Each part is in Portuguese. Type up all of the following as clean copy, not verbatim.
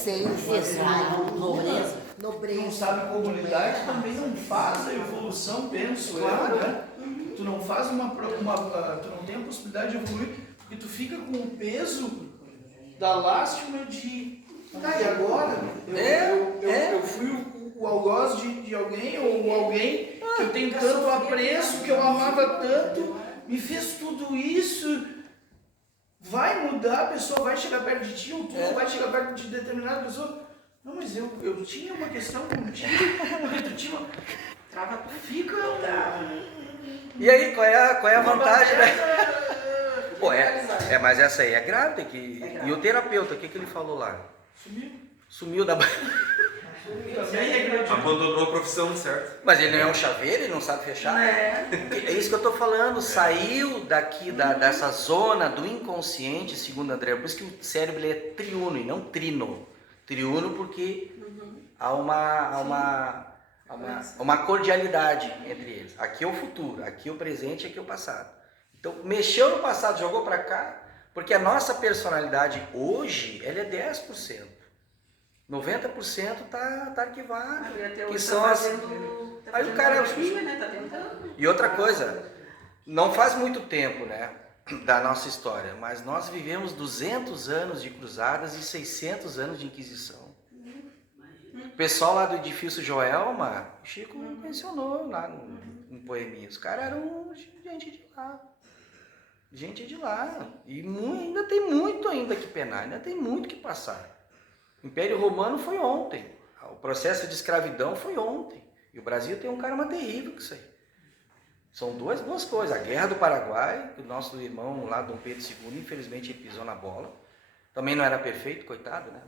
seja. Exato, nobreza. Tu não sabe como lidar, tu também não faz a evolução, penso eu, né? Tu não faz tu não tem a possibilidade de evoluir, porque tu fica com o peso da lástima de... Tá, e agora? Eu fui o algoz de alguém, ou alguém que eu tenho tanto apreço, que eu amava tanto, me fez tudo isso. Vai mudar, a pessoa vai chegar perto de ti, ou tu não vai chegar perto de determinada pessoa. Não, mas eu tinha uma questão contigo, porque tu tinha uma... Trava, fica... E aí, qual é a vantagem, né? Pô, mas essa aí é grave, E o terapeuta, o que ele falou lá? Sumiu da... Abandonou a profissão, certo? Mas ele não é um chaveiro, ele não sabe fechar? É isso que eu tô falando, saiu daqui dessa zona do inconsciente, segundo André, por isso que o cérebro ele é triuno e não trino. Triuno porque há uma cordialidade entre eles. Aqui é o futuro, aqui é o presente e aqui é o passado. Então, mexeu no passado, jogou para cá, porque a nossa personalidade hoje, ela é 10%. 90% tá arquivado. Que são as... Aí o cara... E outra coisa, não faz muito tempo, né, da nossa história, mas nós vivemos 200 anos de cruzadas e 600 anos de Inquisição. O pessoal lá do edifício Joelma, o Chico mencionou lá no poeminha, os caras eram gente de lá. Gente de lá. E ainda tem muito ainda que penar, ainda tem muito que passar. O Império Romano foi ontem. O processo de escravidão foi ontem. E o Brasil tem um karma terrível com isso aí. São duas coisas. A Guerra do Paraguai, que o nosso irmão lá, Dom Pedro II, infelizmente ele pisou na bola. Também não era perfeito, coitado, né?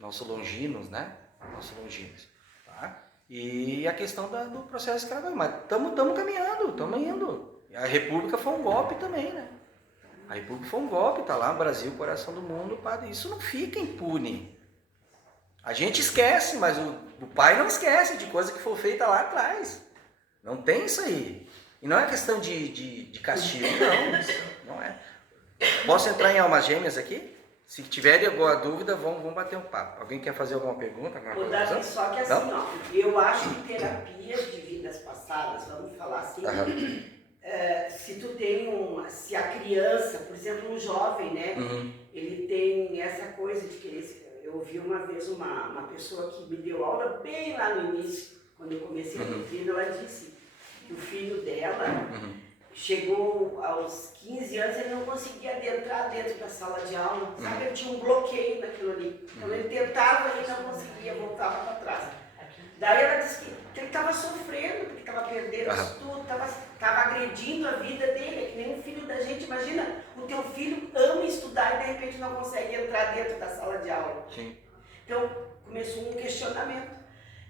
Nossos longinos, né? Nossos longinos. Tá? E a questão do processo de escravidão. Mas estamos caminhando, estamos indo. E a República foi um golpe também, né? A República foi um golpe, tá lá no Brasil, coração do mundo. Padre. Isso não fica impune. A gente esquece, mas o pai não esquece de coisa que foi feita lá atrás. Não tem isso aí. E não é questão de castigo, não é. Posso entrar em almas gêmeas aqui? Se tiverem alguma dúvida, vamos bater um papo. Alguém quer fazer alguma pergunta? Só que assim, ó, eu acho que terapias de vidas passadas, vamos falar assim, se tu tem se a criança, por exemplo, um jovem, né, ele tem essa coisa de querer... Eu ouvi uma vez uma pessoa que me deu aula bem lá no início, quando eu comecei a doutrina, ela disse que o filho dela chegou aos 15 anos, ele não conseguia adentrar dentro da sala de aula, sabe? Ele tinha um bloqueio naquilo ali. Então ele tentava e não conseguia, voltava para trás. Daí ela disse que ele estava sofrendo, porque estava perdendo estudo, estava agredindo a vida dele, é que nem um filho da gente. Imagina, o teu filho ama estudar e de repente não consegue entrar dentro da sala de aula. Sim. Então começou um questionamento.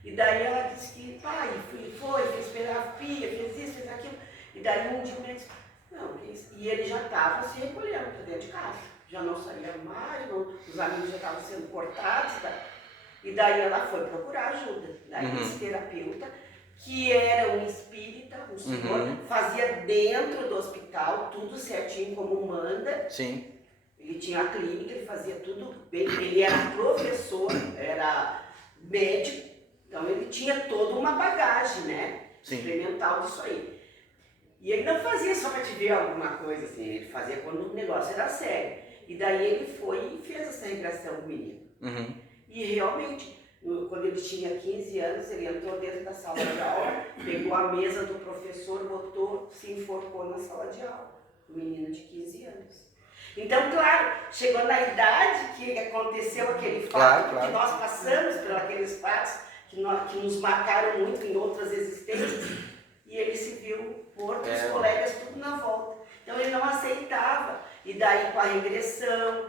E daí ela disse que, pai, fez terapia, fez isso, fez aquilo. E daí um dia o médico disse, não, que isso? E ele já estava se recolhendo para dentro de casa. Já não saía mais, os amigos já estavam sendo cortados. E daí ela foi procurar ajuda. Daí esse terapeuta, que era um espírita, um senhor, fazia dentro do hospital, tudo certinho como manda. Sim. Ele tinha a clínica, ele fazia tudo bem. Ele era professor, era médico, então ele tinha toda uma bagagem, né? Sim. Experimental disso aí. E ele não fazia só para te ver alguma coisa assim, ele fazia quando o negócio era sério. E daí ele foi e fez essa regressão do menino. E realmente, quando ele tinha 15 anos, ele entrou dentro da sala de aula, pegou a mesa do professor, botou, se enforcou na sala de aula. Um menino de 15 anos. Então, claro, chegou na idade que aconteceu aquele fato, que nós passamos por aqueles fatos que nos marcaram muito em outras existências, e ele se viu morto, os colegas tudo na volta. Então ele não aceitava. E daí com a regressão,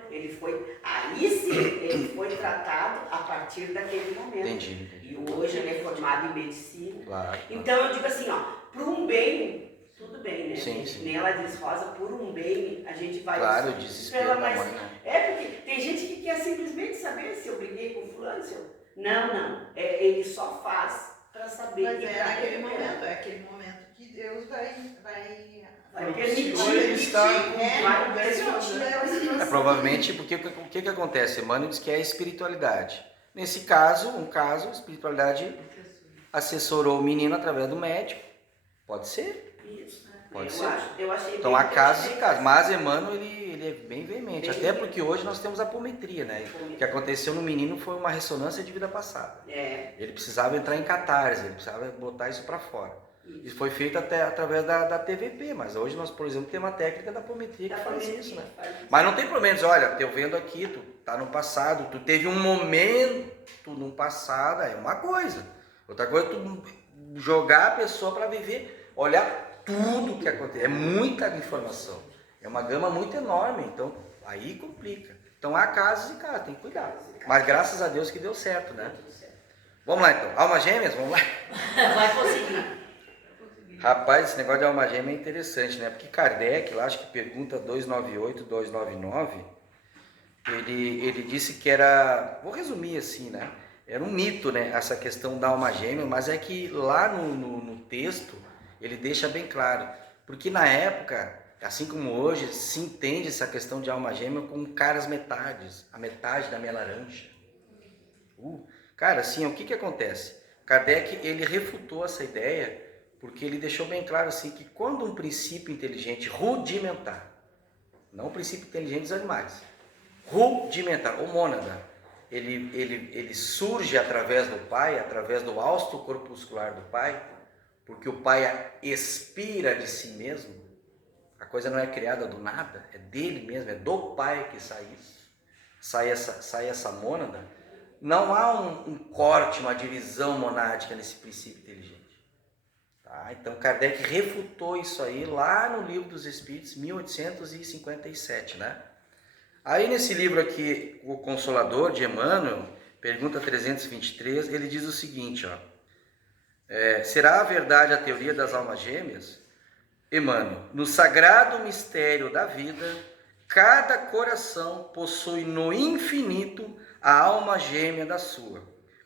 aí sim, ele foi tratado a partir daquele momento. Entendi. E hoje ele é formado em medicina. Claro. Então eu digo assim, ó, por um bem, tudo bem, né? Sim, sim. Nem ela diz, Rosa, por um bem, a gente vai... Claro, o desespero da mãe, né? Porque tem gente que quer simplesmente saber se eu briguei com fulano, se eu... Não. Ele só faz para saber. Mas é aquele momento que Deus vai Vai permitir, vai permitir. Provavelmente, porque o que acontece? Emmanuel diz que é a espiritualidade. Nesse caso, a espiritualidade assessorou o menino através do médico. Pode ser. Isso. Pode ser. Eu achei Então há casos e casos. Mas Emmanuel, ele é bem veemente. Até porque hoje nós temos a apometria, né? O que aconteceu no menino foi uma ressonância de vida passada. Ele precisava entrar em catarse, ele precisava botar isso para fora. Isso foi feito até através da TVP, mas hoje nós, por exemplo, temos uma técnica da apometria que faz isso, né? Mas não tem problema, olha, eu vendo aqui, tu tá no passado, tu teve um momento no passado, é uma coisa. Outra coisa é tu jogar a pessoa para viver, olhar tudo que acontece, é muita informação, é uma gama muito enorme, então aí complica. Então há casos e casos, tem que cuidar. Mas graças a Deus que deu certo, né? Vamos lá então, almas gêmeas, vamos lá? Vai conseguir. Rapaz, esse negócio de alma gêmea é interessante, né? Porque Kardec, lá acho que pergunta 298, 299, ele disse que era, vou resumir assim, né? Era um mito, né? Essa questão da alma gêmea, mas é que lá no texto ele deixa bem claro. Porque na época, assim como hoje, se entende essa questão de alma gêmea como caras metades, a metade da minha laranja. Cara, assim, o que acontece? Kardec, ele refutou essa ideia porque ele deixou bem claro assim que quando um princípio inteligente rudimentar, não o princípio inteligente dos animais, rudimentar, ou mônada, ele surge através do pai, através do hausto corpuscular do pai, porque o pai expira de si mesmo, a coisa não é criada do nada, é dele mesmo, é do pai que sai isso, sai essa mônada, não há um corte, uma divisão monádica nesse princípio inteligente. Então Kardec refutou isso aí lá no Livro dos Espíritos, 1857, né? Aí nesse livro aqui, O Consolador, de Emmanuel, pergunta 323, ele diz o seguinte, ó, será a verdade a teoria das almas gêmeas? Emmanuel, no sagrado mistério da vida, cada coração possui no infinito a alma gêmea da sua,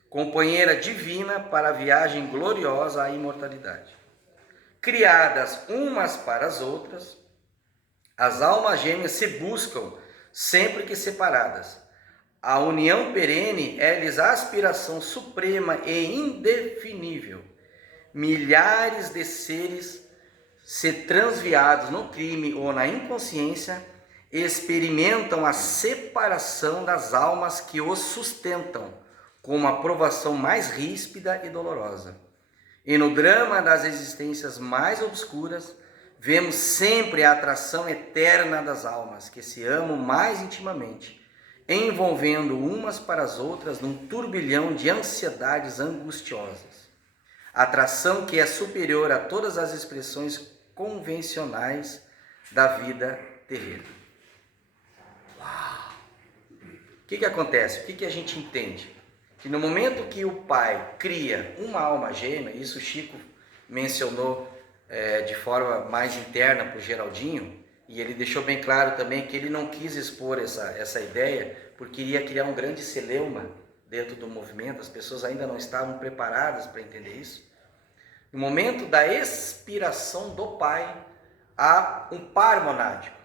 companheira divina para a viagem gloriosa à imortalidade. Criadas umas para as outras, as almas gêmeas se buscam sempre que separadas. A união perene é-lhes a aspiração suprema e indefinível. Milhares de seres, se transviados no crime ou na inconsciência, experimentam a separação das almas que os sustentam, com uma provação mais ríspida e dolorosa. E no drama das existências mais obscuras, vemos sempre a atração eterna das almas, que se amam mais intimamente, envolvendo umas para as outras num turbilhão de ansiedades angustiosas. Atração que é superior a todas as expressões convencionais da vida terrena. Uau! O que acontece? O que a gente entende? Que no momento que o pai cria uma alma gêmea, isso o Chico mencionou de forma mais interna para o Geraldinho, e ele deixou bem claro também que ele não quis expor essa ideia, porque iria criar um grande celeuma dentro do movimento, as pessoas ainda não estavam preparadas para entender isso. No momento da expiração do pai, há um par monádico.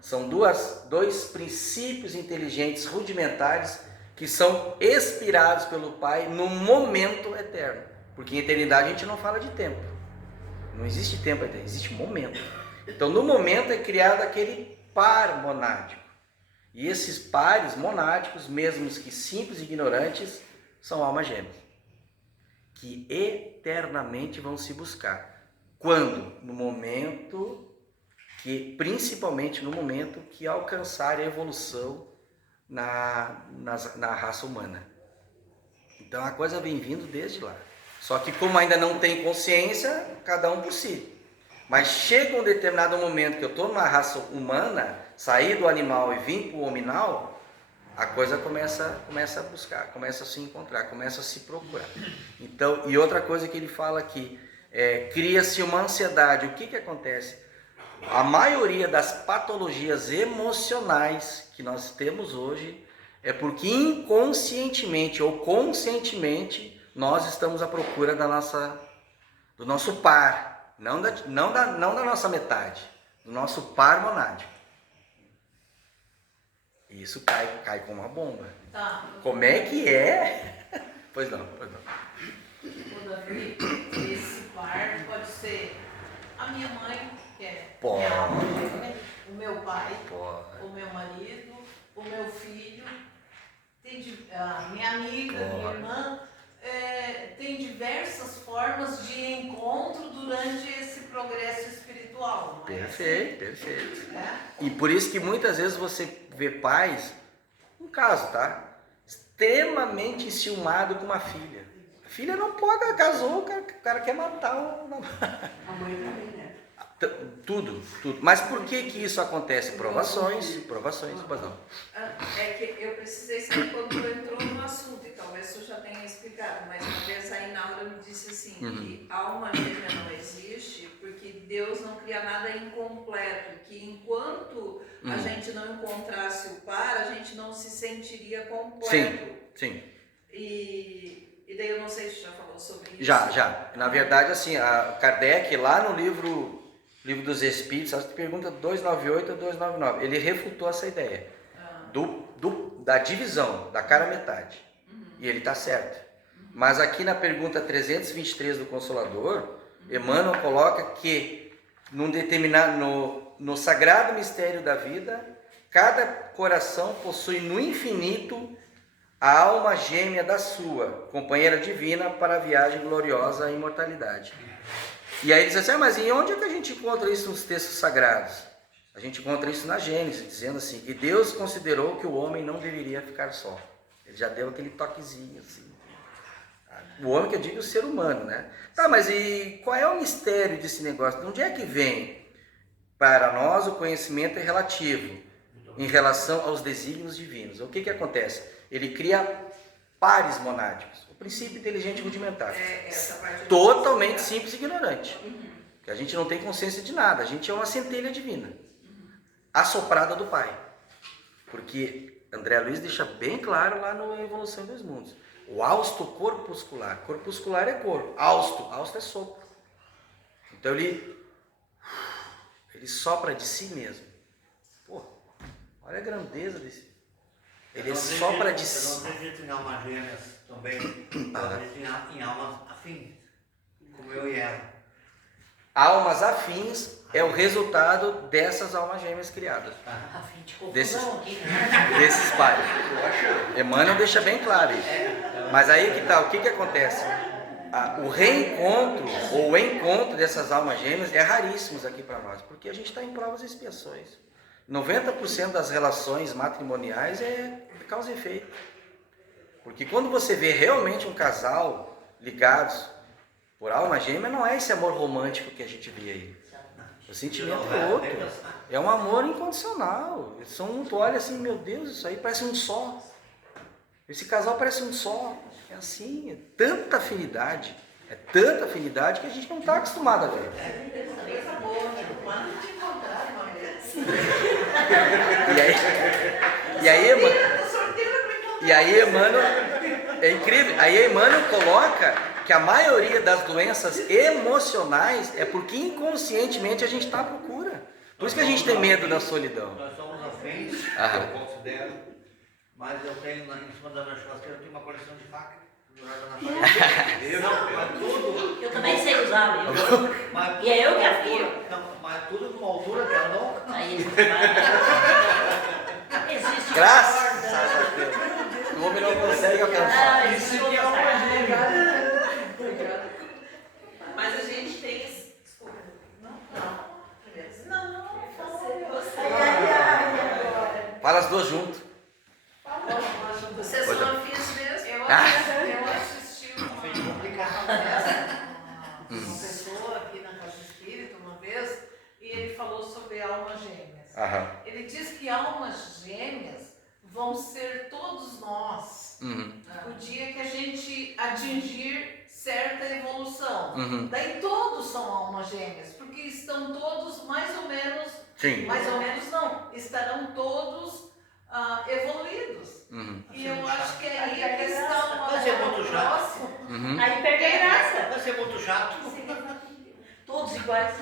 São dois princípios inteligentes rudimentares que são expirados pelo Pai no momento eterno. Porque em eternidade a gente não fala de tempo. Não existe tempo eterno, existe momento. Então no momento é criado aquele par monádico. E esses pares monádicos, mesmo que simples e ignorantes, são almas gêmeas, que eternamente vão se buscar. Quando? No momento principalmente no momento que alcançar a evolução na raça humana. Então a coisa vem vindo desde lá. Só que como ainda não tem consciência, cada um por si. Mas chega um determinado momento que eu estou numa raça humana, saí do animal e vim para o hominal, a coisa começa a buscar, começa a se encontrar, começa a se procurar. Então, e outra coisa que ele fala aqui, cria-se uma ansiedade. O que acontece? A maioria das patologias emocionais que nós temos hoje é porque inconscientemente ou conscientemente nós estamos à procura do nosso par. Não da nossa metade, do nosso par monádico. E isso cai como uma bomba. Tá. Como é que é? Pois não. Ô, Davi, esse par pode ser a minha mãe, que é Pode. minha alma gêmea, o meu pai, Pode. o meu marido, o meu filho, a minha amiga, Pode. minha irmã. Tem diversas formas de encontro durante esse progresso espiritual. Não é? Perfeito. É? E por isso que muitas vezes você vê pais, um caso, tá? Extremamente enciumado com uma filha. A filha não pode, casou, o cara quer matar o namorado. A mãe também, né? Tudo. Mas por que isso acontece? Provações, pois não. É que eu precisei saber quando tu entrou no assunto, e talvez tu já tenha explicado, mas uma vez a Inaura me disse assim, que alma gêmea não existe porque Deus não cria nada incompleto, que enquanto a gente não encontrasse o par, a gente não se sentiria completo. Sim. E daí eu não sei se já falou sobre isso. Já. Na verdade, assim, a Kardec, lá no livro dos Espíritos, acho que pergunta 298 ou 299, ele refutou essa ideia da divisão, da cara metade. E ele está certo. Mas aqui na pergunta 323 do Consolador, Emmanuel coloca que no sagrado mistério da vida, cada coração possui no infinito a alma gêmea da sua, companheira divina para a viagem gloriosa à imortalidade. E aí diz assim, mas e onde é que a gente encontra isso nos textos sagrados? A gente encontra isso na Gênesis, dizendo assim, que Deus considerou que o homem não deveria ficar só. Ele já deu aquele toquezinho assim. O homem que eu digo é o ser humano, né? Tá, mas e qual é o mistério desse negócio? De onde é que vem? Para nós o conhecimento é relativo em relação aos desígnios divinos. O que acontece? Ele cria pares monádicos. O princípio inteligente rudimentar. Essa parte Totalmente simples e ignorante. Que a gente não tem consciência de nada. A gente é uma centelha divina. Assoprada do Pai. Porque André Luiz deixa bem claro lá no Evolução em Dois Mundos. O hausto corpuscular. Corpuscular é corpo. Hausto é sopro. Então ele sopra de si mesmo. Pô, olha a grandeza desse. Ele sopra de si. Eu não acredito em almas gêmeas também. Eu acredito em almas afins, como eu e ela. Almas afins é o resultado dessas almas gêmeas criadas. A fim de confusão aqui. Desses pares. Emmanuel deixa bem claro isso. Mas aí que tá, o que acontece? O reencontro ou o encontro dessas almas gêmeas é raríssimo aqui para nós, porque a gente está em provas e expiações. 90% das relações matrimoniais é causa e efeito. Porque quando você vê realmente um casal ligados por alma gêmea, não é esse amor romântico que a gente vê aí. O sentimento é outro. É um amor incondicional. Tu olha assim, meu Deus, isso aí parece um só. Esse casal parece um só. É assim, é tanta afinidade. É tanta afinidade que a gente não está acostumado a ver. E aí, Emmanuel, é incrível. Aí Emmanuel coloca que a maioria das doenças emocionais é porque inconscientemente a gente está à procura. Por isso que a gente tem medo da solidão. Nós somos afins, eu considero, mas eu tenho em cima da minha churrasqueira, eu tenho uma coleção de facas pendurada na parede. Eu também sei usar, viu? E é eu que afio. Mas tudo numa altura que ela não... Aí existe Graças a Deus. O homem não consegue alcançar. Isso aqui é uma gêmea. Mas a gente tem... Desculpa. Fala as duas juntas. Vocês são afins mesmo? Eu assisti uma pessoa aqui na Casa Espírita uma vez e ele falou sobre almas gêmeas. Ele diz que almas gêmeas vão ser todos nós o dia que a gente atingir certa evolução. Daí todos são almas gêmeas, porque estão todos mais ou menos, Sim. mais ou menos não, estarão todos evoluídos. E eu acho que aí a questão Vai ser muito chato. próximo. Aí perde a graça. Vai ser muito chato. Todos iguais.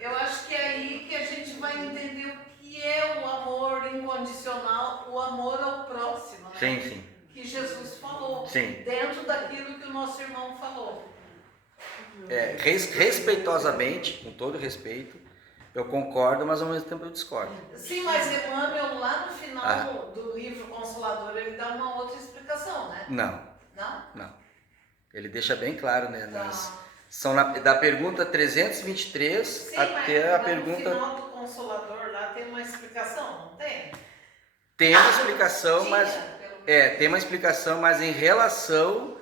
Eu acho que é aí que a gente vai entender o que é o amor incondicional, o amor ao próximo, né? Sim, sim. Que Jesus falou, Sim. dentro daquilo que o nosso irmão falou. Respeitosamente, com todo respeito, eu concordo, mas ao mesmo tempo eu discordo. Sim, mas Emmanuel, lá no final do livro Consolador, ele dá uma outra explicação, né? Não. Não? Não. Ele deixa bem claro, né? Tá. Da pergunta 323 Sim, até a mas pergunta... no final do Consolador lá tem uma explicação, não tem? Tem uma explicação, Tinha, mas... pelo menos. tem uma explicação, mas em relação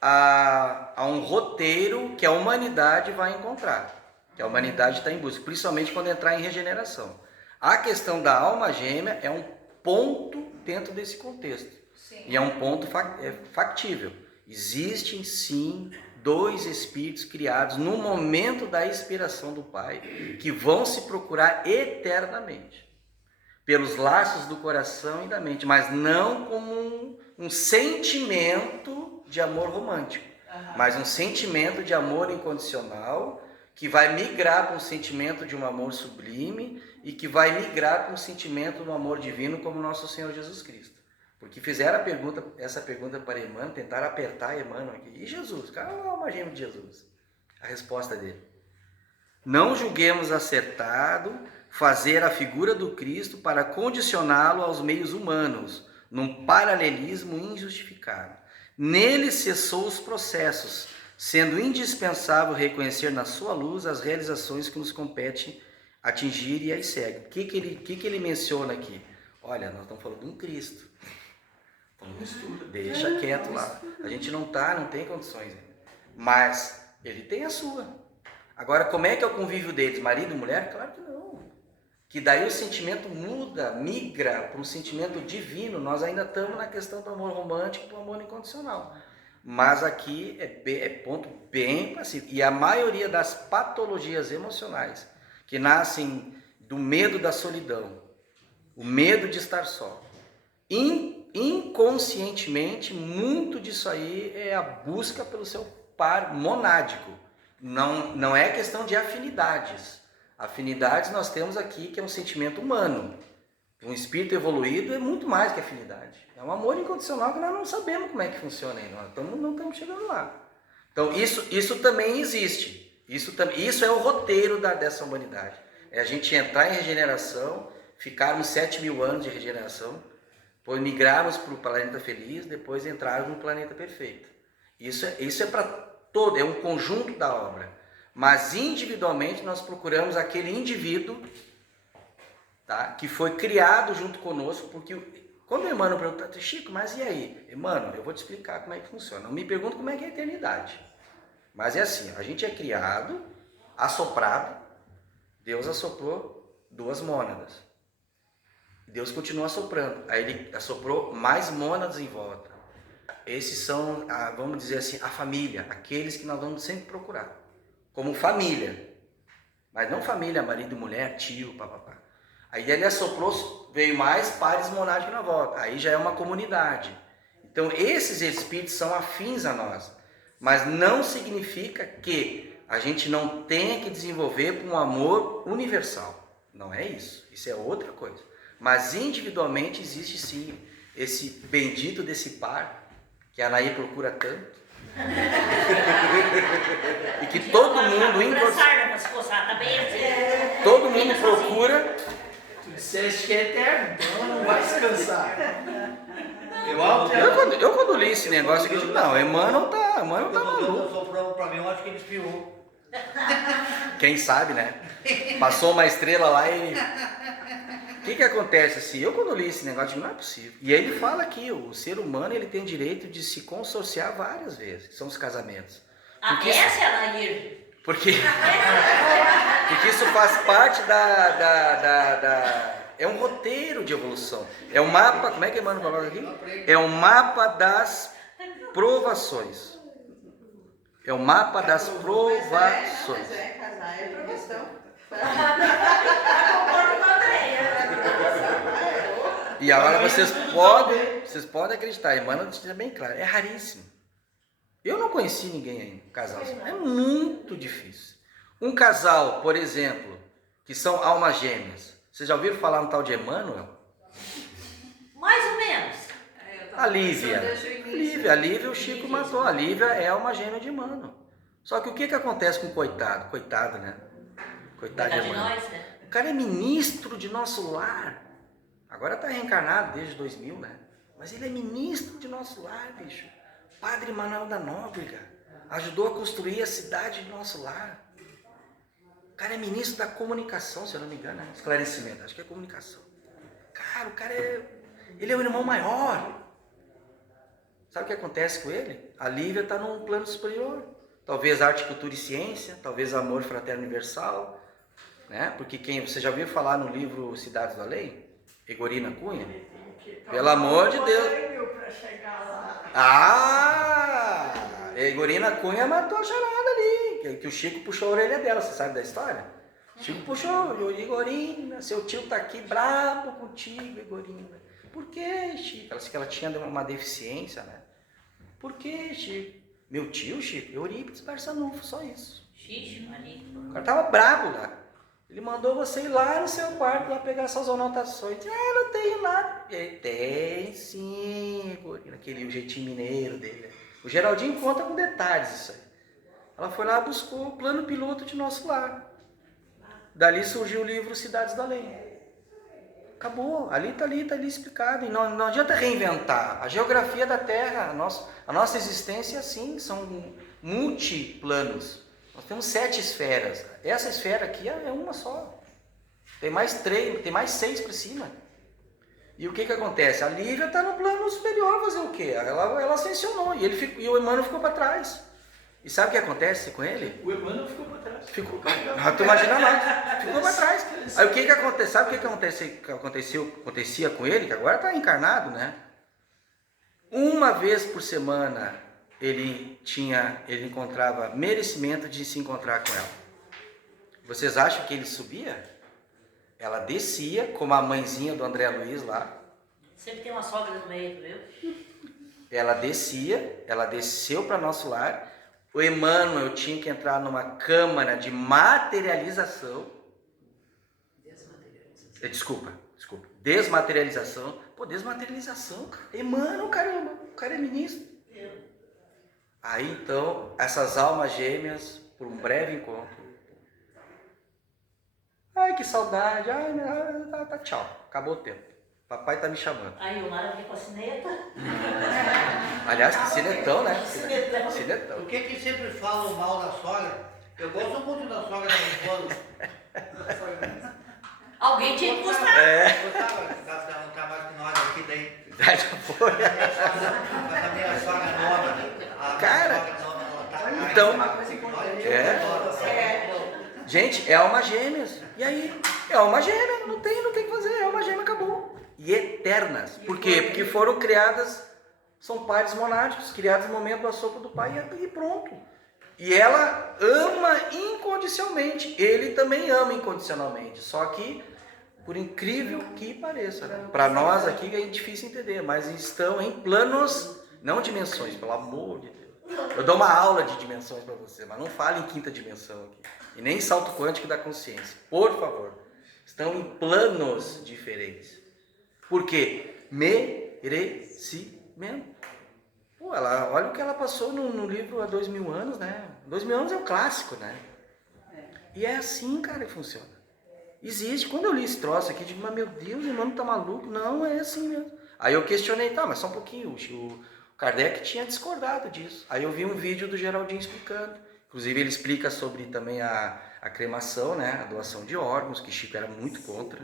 a um roteiro que a humanidade vai encontrar. Que a humanidade está em busca, principalmente quando entrar em regeneração. A questão da alma gêmea é um ponto dentro desse contexto. Sim. E é um ponto factível. Existem, sim, 2 espíritos criados no momento da expiração do Pai, que vão se procurar eternamente, pelos laços do coração e da mente, mas não como um sentimento de amor romântico, mas um sentimento de amor incondicional, que vai migrar para um sentimento de um amor sublime e que vai migrar para um sentimento do amor divino como nosso Senhor Jesus Cristo. Porque fizeram essa pergunta para Emmanuel, tentaram apertar Emmanuel aqui. E Jesus? Qual é a alma gêmea de Jesus? A resposta dele: não julguemos acertado fazer a figura do Cristo para condicioná-lo aos meios humanos, num paralelismo injustificado. Nele cessou os processos, sendo indispensável reconhecer na sua luz as realizações que nos compete atingir e as segue. O que ele menciona aqui? Olha, nós estamos falando de um Cristo. Deixa quieto lá. A gente não tem condições. Mas ele tem a sua. Agora, como é que é o convívio deles? Marido e mulher? Claro que não. Que daí o sentimento migra para um sentimento divino. Nós ainda estamos na questão do amor romântico, do amor incondicional. Mas aqui é ponto bem passivo. E a maioria das patologias emocionais que nascem do medo da solidão, o medo de estar só, inconscientemente, muito disso aí é a busca pelo seu par monádico. Não é questão de afinidades. Afinidades nós temos aqui, que é um sentimento humano. Um espírito evoluído é muito mais que afinidade. É um amor incondicional que nós não sabemos como é que funciona ainda. Nós não estamos chegando lá. Então isso também existe. Isso é o roteiro dessa humanidade. É a gente entrar em regeneração, ficarmos 7.000 anos de regeneração, depois migrarmos para o planeta feliz, depois entrarmos no planeta perfeito. Isso é para todo, é um conjunto da obra. Mas individualmente nós procuramos aquele indivíduo, tá, que foi criado junto conosco, porque quando o Emmanuel pergunta, Chico, mas e aí? Emmanuel, eu vou te explicar como é que funciona. Não me pergunta como é que é a eternidade. Mas é assim, a gente é criado, assoprado, Deus assoprou 2 mônadas. Deus continua assoprando. Aí ele assoprou mais mônadas em volta. Esses são, vamos dizer assim, a família, aqueles que nós vamos sempre procurar, como família. Mas não família, marido, mulher, tio, papapá. Aí ele assoprou, veio mais pares monádicos na volta. Aí já é uma comunidade. Então esses espíritos são afins a nós. Mas não significa que a gente não tenha que desenvolver um amor universal. Não é isso. Isso é outra coisa. Mas individualmente existe sim esse bendito desse par que a Anaí procura tanto. E que todo mundo procura. Tu disseste que é eterno, então não vai se cansar. Eu quando li esse negócio aqui, eu digo, não, Emmanuel tá maluco. Soprou pra mim, eu acho que ele espiou. Quem sabe, né? Passou uma estrela lá e... O que acontece assim? Eu quando li esse negócio, não é possível. E aí ele fala aqui, o ser humano ele tem direito de se consorciar várias vezes, que são os casamentos. Essa é a Nair. Porque isso faz parte é um roteiro de evolução. É um mapa, como é que Emmanuel coloca aqui? É um mapa das provações. É o mapa das provações. Casar é provação. E agora vocês podem acreditar, Emmanuel deixa bem claro, é raríssimo. Eu não conheci ninguém ainda, casal assim. É muito difícil. Um casal, por exemplo, que são almas gêmeas. Vocês já ouviram falar no tal de Emmanuel? Mais ou menos. A Lívia. A Lívia o Chico matou. A Lívia é alma gêmea de Emmanuel. Só que o que acontece com o coitado? Coitado, né? Coitado de Emmanuel. Nós, né? O cara é ministro de nosso lar. Agora está reencarnado desde 2000, né? Mas ele é ministro de nosso lar, bicho. Padre Manuel da Nóbrega. Ajudou a construir a cidade de nosso lar. O cara é ministro da comunicação, se eu não me engano, né? Esclarecimento, acho que é comunicação. Cara, o cara ele é o irmão maior. Sabe o que acontece com ele? A Lívia está num plano superior. Talvez arte, cultura e ciência, talvez amor fraterno universal, né? Porque você já ouviu falar no livro Cidades do Além? Egorina Cunha? Pelo amor de Deus. Egorina Cunha matou a charada ali, que o Chico puxou a orelha dela, você sabe da história? O Chico puxou, Egorina, seu tio tá aqui bravo contigo, Egorina. Por que, Chico? Ela disse que ela tinha uma deficiência, né? Por que, Chico? Meu tio, Chico, Eurípides Barçanufo, só isso. Xixi, Maria. O cara tava bravo lá. Ele mandou você ir lá no seu quarto, lá pegar suas anotações. Não tenho nada. Ele tem sim, Egorina, aquele jeitinho mineiro dele. O Geraldinho conta com detalhes isso aí. Ela foi lá e buscou o plano piloto de nosso lar. Dali surgiu o livro Cidades do Além. Acabou, ali está explicado. E não adianta reinventar. A geografia da Terra, a nossa existência é assim, são multiplanos. Nós temos 7 esferas. Essa esfera aqui é uma só. Tem mais 3, tem mais 6 para cima. E o que acontece? A Lívia está no plano superior, fazer o quê? Ela ascensionou e o Emmanuel ficou para trás. E sabe o que acontece com ele? O Emmanuel ficou para trás. Tu imagina mais. Ficou para trás. Aí o que acontece? Sabe o que acontecia com ele? Que agora está encarnado, né? Uma vez por semana ele encontrava merecimento de se encontrar com ela. Vocês acham que ele subia? Ela descia, como a mãezinha do André Luiz lá. Sempre tem uma sogra no meio, viu? Ela desceu para nosso lar. O Emmanuel tinha que entrar numa câmara de materialização. Desmaterialização. Pô, desmaterialização, cara. Emmanuel, caramba. O cara é ministro. Aí então, essas almas gêmeas, por um breve encontro. Ai, que saudade. Ai, tá, tchau. Acabou o tempo. Papai tá me chamando. Aí o Lara vem com a cineta. Aliás, que cinetão, né? Cinetão. Por que sempre falam mal da sogra? Eu gosto muito da sogra da minha esposa. Alguém tinha que mostrar. Não tá mais que nós aqui daí. Já foi. Mas a minha sogra nova. Cara, então, gente, é alma gêmeas. E aí, é alma gêmea, não tem o que fazer, é alma gêmea, acabou. E eternas. Por quê? Porque foram criadas, são pares monádicos, criados no momento do assopro do pai e pronto. E ela ama incondicionalmente, ele também ama incondicionalmente, só que, por incrível que pareça, né? Para nós aqui é difícil entender, mas estão em planos, não dimensões, pelo amor de Deus. Eu dou uma aula de dimensões para você, mas não fale em quinta dimensão aqui. E nem salto quântico da consciência. Por favor. Estão em planos diferentes. Por quê? Merecimento. Pô, olha o que ela passou no livro há 2000 anos, né? 2000 anos é um clássico, né? E é assim, cara, que funciona. Existe. Quando eu li esse troço aqui, eu digo, mas meu Deus, o irmão tá maluco? Não, é assim mesmo. Aí eu questionei, tá, mas só um pouquinho. O Kardec tinha discordado disso. Aí eu vi um vídeo do Geraldinho explicando. Inclusive ele explica sobre também a cremação, né? A doação de órgãos, que Chico era muito contra.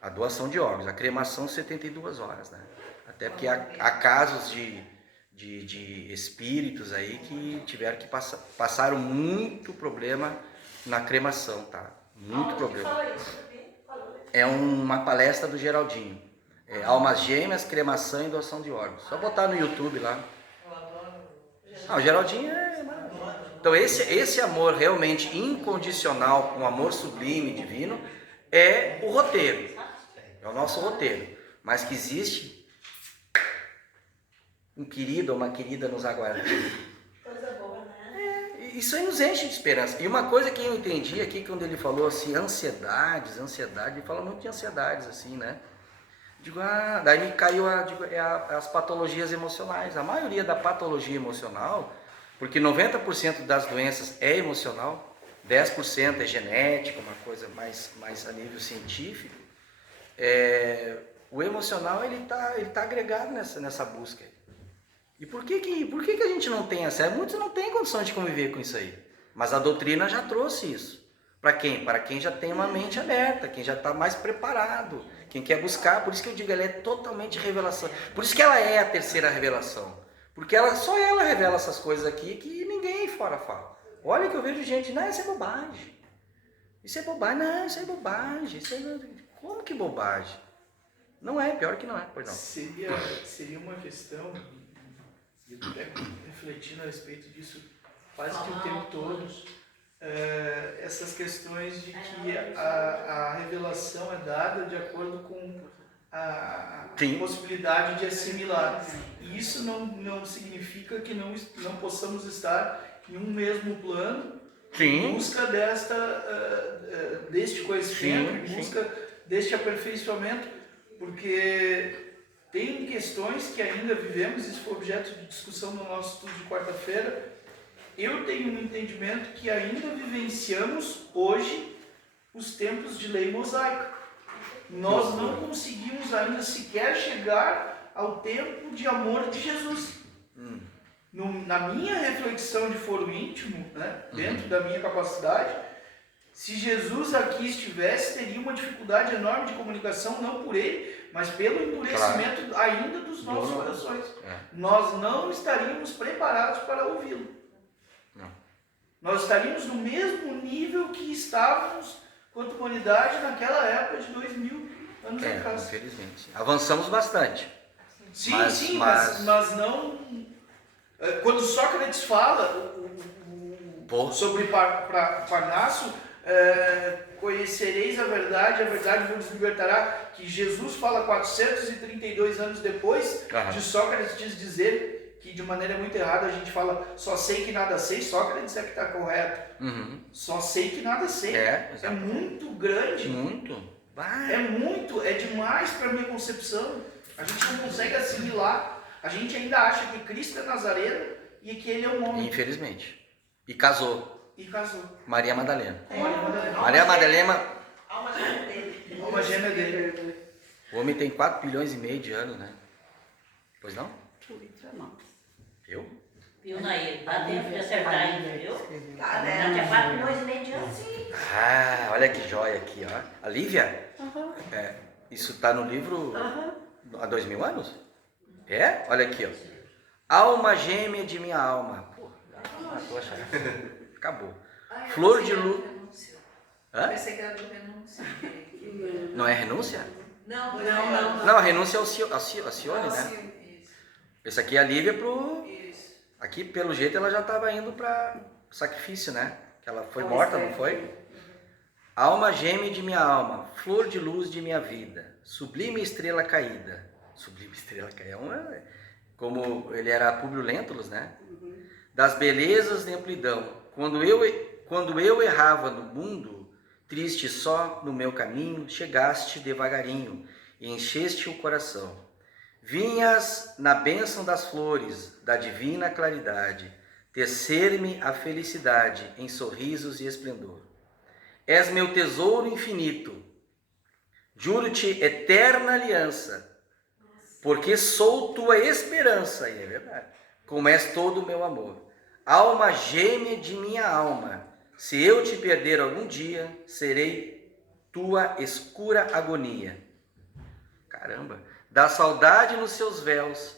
A doação de órgãos, a cremação 72 horas, né? Até porque há casos de espíritos aí que tiveram que passaram muito problema na cremação, tá? Muito problema. É uma palestra do Geraldinho. Almas gêmeas, cremação e doação de órgãos. Só botar no YouTube lá. O Geraldinho é maravilhoso. Então esse amor realmente incondicional, um amor sublime, divino, é o roteiro. É o nosso roteiro. Mas que existe um querido ou uma querida nos aguardando. Coisa boa, né? isso aí nos enche de esperança. E uma coisa que eu entendi aqui, quando ele falou assim, ansiedade, ele fala muito de ansiedades, assim, né? Digo, daí me caiu as patologias emocionais. A maioria da patologia emocional, porque 90% das doenças é emocional, 10% é genética, uma coisa mais a nível científico. O emocional, ele tá agregado nessa busca. E por que a gente não tem acesso? Muitos não têm condição de conviver com isso aí. Mas a doutrina já trouxe isso. Para quem? Para quem já tem uma mente aberta, quem já está mais preparado, quem quer buscar. Por isso que eu digo, ela é totalmente revelação. Por isso que ela é a terceira revelação. Porque só ela revela essas coisas aqui que ninguém fora fala. Olha que eu vejo gente, não, isso é bobagem. Isso é bobagem, não, isso é bobagem. Como que bobagem? Não é, pior que não é, pois não. Seria uma questão, e eu até refletindo a respeito disso quase que o tempo todo, essas questões de que a revelação é dada de acordo com a possibilidade de assimilar. E isso não significa que não possamos estar em um mesmo plano, em busca deste conhecimento, em busca deste aperfeiçoamento, porque tem questões que ainda vivemos, isso foi objeto de discussão no nosso estudo de quarta-feira. Eu tenho um entendimento que ainda vivenciamos hoje os tempos de lei mosaica. Nós não conseguimos ainda sequer chegar ao tempo de amor de Jesus. Na minha reflexão de foro íntimo, né, dentro da minha capacidade, se Jesus aqui estivesse, teria uma dificuldade enorme de comunicação, não por ele, mas pelo endurecimento ainda dos nossos corações. Nós não estaríamos preparados para ouvi-lo. Nós estaríamos no mesmo nível que estávamos quanto humanidade naquela época de 2000 anos atrás. Infelizmente. Avançamos bastante. Sim, mas não... Quando Sócrates fala sobre Parnasso, conhecereis a verdade vos libertará, que Jesus fala 432 anos depois de Sócrates dizer que de maneira muito errada a gente fala só sei que nada sei. Sócrates é que está correto. Só sei que nada sei. É muito grande. É demais para a minha concepção. A gente não consegue assimilar. A gente ainda acha que Cristo é Nazareno e que ele é um homem. Infelizmente. E casou. Maria Madalena. Maria Madalena. Alma gêmea dele. O homem tem 4 bilhões e meio de anos, né? Pois não? Viu, Nair? Dá tempo de acertar ainda, viu? Daqui a 4 milhões e meio de anos, sim. Olha que joia aqui, ó. A Lívia? Isso está no livro há 2000 anos? Olha aqui, ó. Alma gêmea de minha alma. Poxa, acabou. Flor de luz. Pensei que era do renúncia. Não é renúncia? Não. Não, a renúncia é o Cione, né? Esse aqui é a Lívia pro... Aqui, pelo jeito, ela já estava indo para sacrifício, né? Que ela foi morta, não foi? Alma gêmea de minha alma, flor de luz de minha vida, sublime estrela caída. Sublime estrela caída, como ele era Públio Lentulus, né? Das belezas de amplidão. Quando eu errava no mundo, triste só no meu caminho, chegaste devagarinho e encheste o coração. Vinhas na bênção das flores, da divina claridade, tecer-me a felicidade em sorrisos e esplendor. És meu tesouro infinito, juro-te eterna aliança, porque sou tua esperança, e é verdade, como és todo o meu amor. Alma gêmea de minha alma, se eu te perder algum dia, serei tua escura agonia. Caramba! Da saudade nos seus véus,